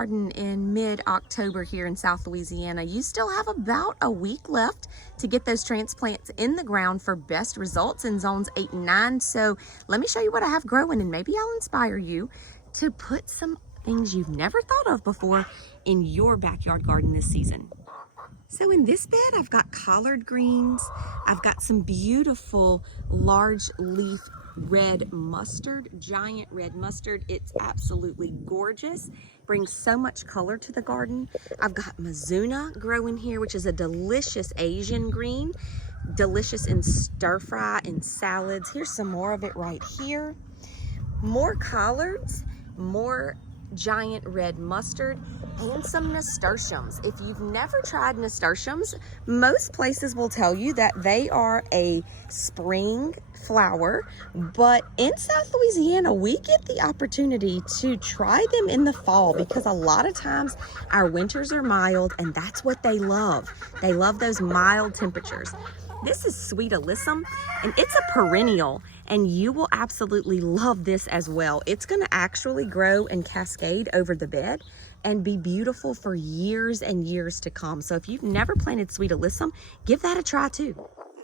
garden in mid-October here in South Louisiana, you still have about a week left to get those transplants in the ground for best results in zones 8 and 9. So let me show you what I have growing, and maybe I'll inspire you to put some things you've never thought of before in your backyard garden this season. So in this bed, I've got collard greens. I've got some beautiful large leaf red mustard, giant red mustard. It's absolutely gorgeous. Brings so much color to the garden. I've got Mizuna growing here, which is a delicious Asian green. Delicious in stir fry and salads. Here's some more of it right here. More collards, more giant red mustard, and some nasturtiums. If you've never tried nasturtiums, most places will tell you that they are a spring flower, but in South Louisiana, we get the opportunity to try them in the fall because a lot of times our winters are mild, and that's what they love. They love those mild temperatures. This is Sweet Alyssum, and it's a perennial, and you will absolutely love this as well. It's gonna actually grow and cascade over the bed and be beautiful for years and years to come. So if you've never planted Sweet Alyssum, give that a try too.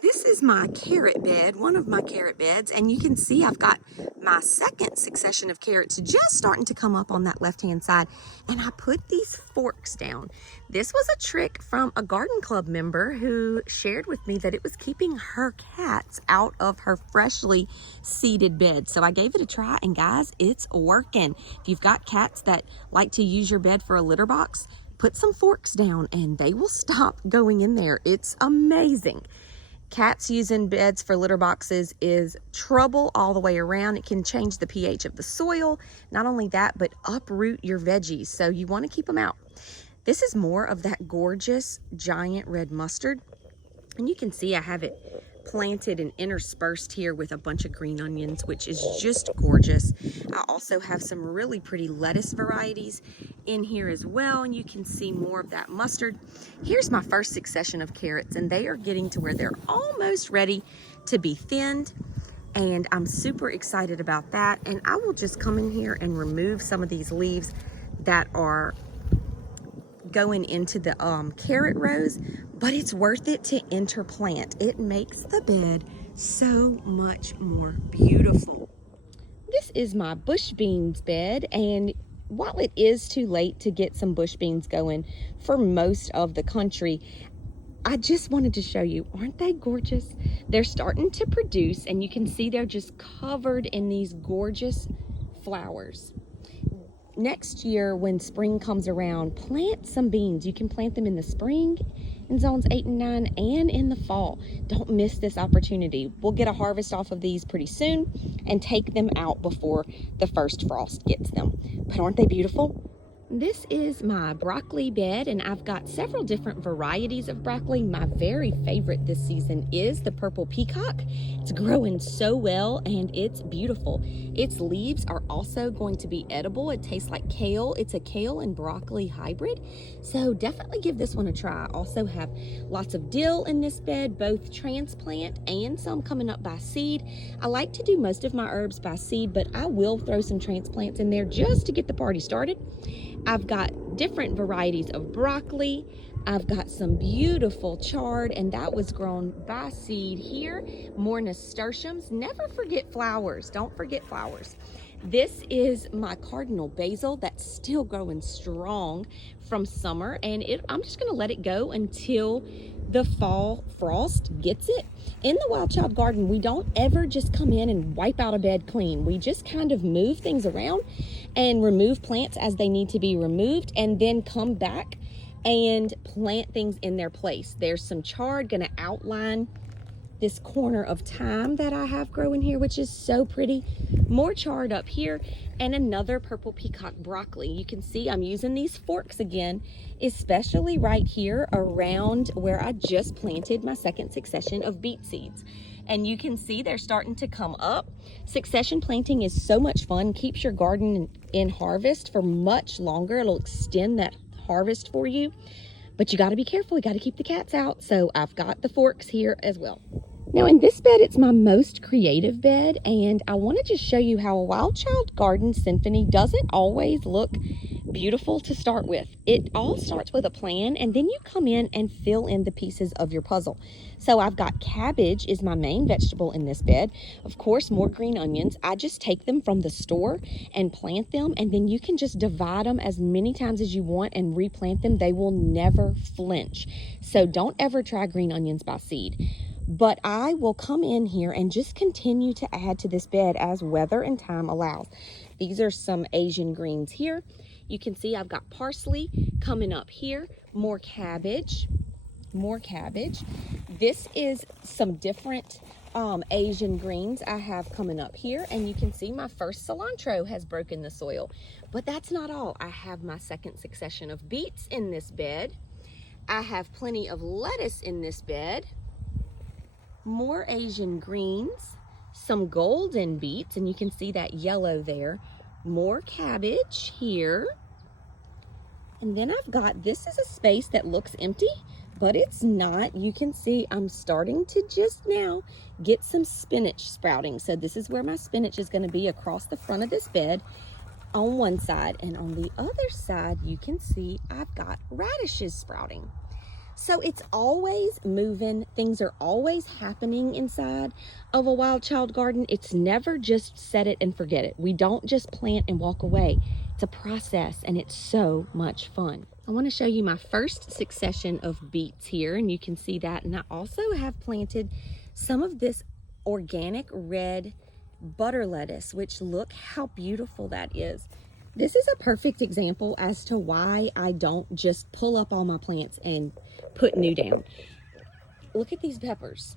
This is my carrot bed, one of my carrot beds, and you can see I've got my second succession of carrots just starting to come up on that left-hand side, and I put these forks down. This was a trick from a garden club member who shared with me that it was keeping her cats out of her freshly seeded bed. So I gave it a try, and guys, it's working. If you've got cats that like to use your bed for a litter box, put some forks down and they will stop going in there. It's amazing. Cats using beds for litter boxes is trouble all the way around. It can change the pH of the soil. Not only that, but uproot your veggies. So you want to keep them out. This is more of that gorgeous giant red mustard. And you can see I have it planted and interspersed here with a bunch of green onions, which is just gorgeous. I also have some really pretty lettuce varieties in here as well, and you can see more of that mustard. Here's my first succession of carrots, and they are getting to where they're almost ready to be thinned, and I'm super excited about that. And I will just come in here and remove some of these leaves that are going into the carrot rows, but it's worth it to interplant. It makes the bed so much more beautiful. This is my bush beans bed, and while it is too late to get some bush beans going for most of the country, I just wanted to show you, aren't they gorgeous? They're starting to produce, and you can see they're just covered in these gorgeous flowers. Next year, when spring comes around, plant some beans. You can plant them in the spring in zones 8 and 9 and in the fall. Don't miss this opportunity. We'll get a harvest off of these pretty soon and take them out before the first frost gets them. But aren't they beautiful? This is my broccoli bed, and I've got several different varieties of broccoli. My very favorite this season is the purple peacock. It's growing so well, and it's beautiful. Its leaves are also going to be edible. It tastes like kale. It's a kale and broccoli hybrid, so definitely give this one a try. I also have lots of dill in this bed, both transplant and some coming up by seed. I like to do most of my herbs by seed, but I will throw some transplants in there just to get the party started. I've got different varieties of broccoli. I've got some beautiful chard, and that was grown by seed here. More nasturtiums. Never forget flowers. Don't forget flowers. This is my cardinal basil that's still growing strong from summer, and I'm just going to let it go until the fall frost gets it. In the Wild Child Garden, we don't ever just come in and wipe out a bed clean. We just kind of move things around and remove plants as they need to be removed, and then come back and plant things in their place. There's some chard going to outline this corner of thyme that I have growing here, which is so pretty. More chard up here, and another purple peacock broccoli. You can see I'm using these forks again, especially right here around where I just planted my second succession of beet seeds. And you can see they're starting to come up. Succession planting is so much fun, keeps your garden in harvest for much longer. It'll extend that harvest for you, but you got to be careful. You got to keep the cats out. So I've got the forks here as well. Now in this bed, it's my most creative bed, and I want to just show you how a Wild Child Garden Symphony doesn't always look Beautiful to start with. It all starts with a plan, and then you come in and fill in the pieces of your puzzle. So I've got cabbage is my main vegetable in this bed. Of course, more green onions. I just take them from the store and plant them, and then you can just divide them as many times as you want and replant them. They will never flinch. So don't ever try green onions by seed. But I will come in here and just continue to add to this bed as weather and time allows. These are some Asian greens here. You can see I've got parsley coming up here, more cabbage. This is some different Asian greens I have coming up here, and you can see my first cilantro has broken the soil. But that's not all. I have my second succession of beets in this bed. I have plenty of lettuce in this bed, more Asian greens, some golden beets, and you can see that yellow there, more cabbage here. And then I've got, this is a space that looks empty, but it's not. You can see I'm starting to just now get some spinach sprouting. So this is where my spinach is going to be, across the front of this bed on one side. And on the other side, you can see I've got radishes sprouting. So it's always moving. Things are always happening inside of a wild child garden. It's never just set it and forget it. We don't just plant and walk away. It's a process, and it's so much fun. I want to show you my first succession of beets here, and you can see that. And I also have planted some of this organic red butter lettuce, which look how beautiful that is. This is a perfect example as to why I don't just pull up all my plants and put new down. Look at these peppers.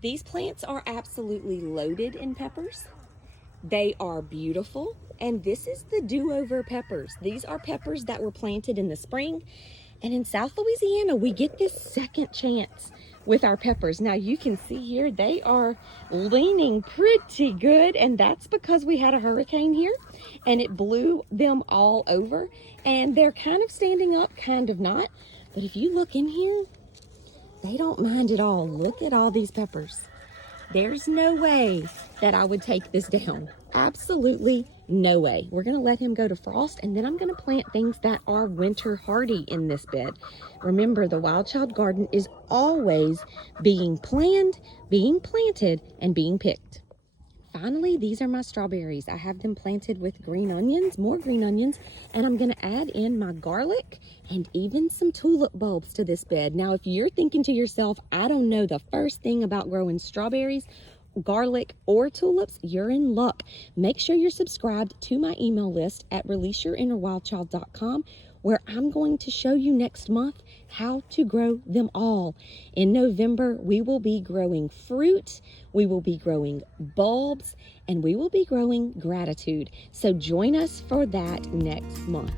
These plants are absolutely loaded in peppers. They are beautiful, and this is the do-over peppers. These are peppers that were planted in the spring, and in South Louisiana, we get this second chance with our peppers. Now you can see here, they are leaning pretty good, and that's because we had a hurricane here, and it blew them all over, and they're kind of standing up, kind of not. But if you look in here, they don't mind at all. Look at all these peppers. There's no way that I would take this down. Absolutely no way. We're gonna let him go to frost, and then I'm gonna plant things that are winter hardy in this bed. Remember, the wild child garden is always being planned, being planted, and being picked. Finally, these are my strawberries. I have them planted with green onions, more green onions, and I'm gonna add in my garlic and even some tulip bulbs to this bed. Now, if you're thinking to yourself, I don't know the first thing about growing strawberries, garlic, or tulips, you're in luck. Make sure you're subscribed to my email list at releaseyourinnerwildchild.com, where I'm going to show you next month how to grow them all. In November, we will be growing fruit, we will be growing bulbs, and we will be growing gratitude. So join us for that next month.